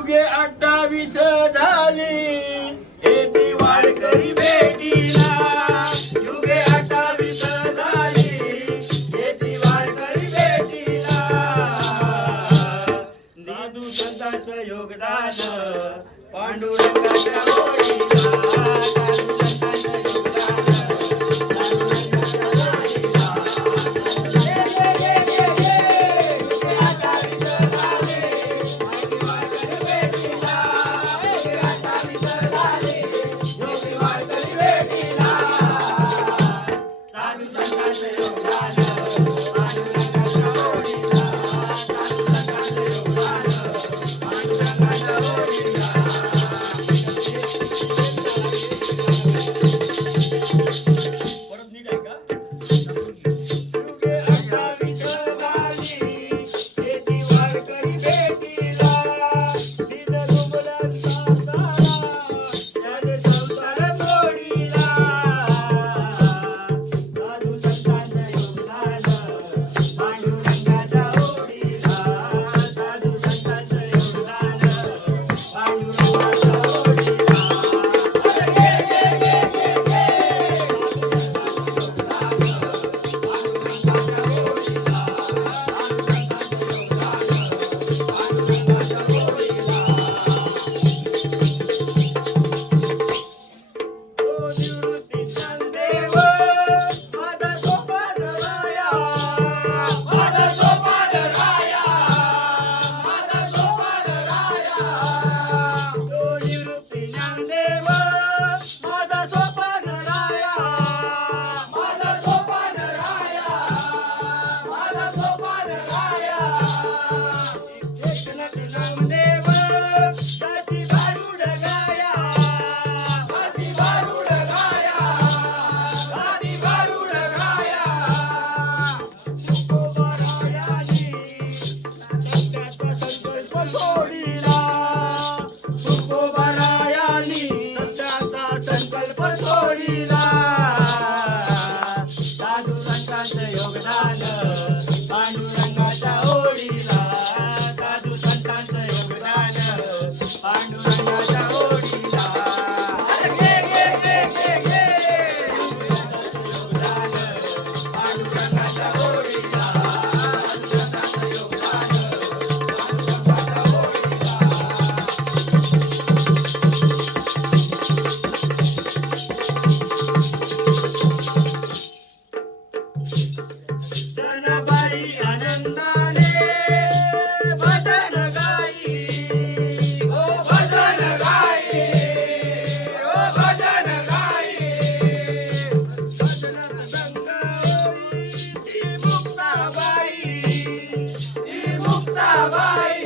जुगे अठ्ठावीस झाली. येती वारकरी भेटीला जुगे अठ्ठावीस झाली. येती वारकरी भेटीला साधू संतांचं योगदान पांडुरंगाच्या होळीला Lord. ஓடிடா मुक्ताबाई मुक्ताबाई.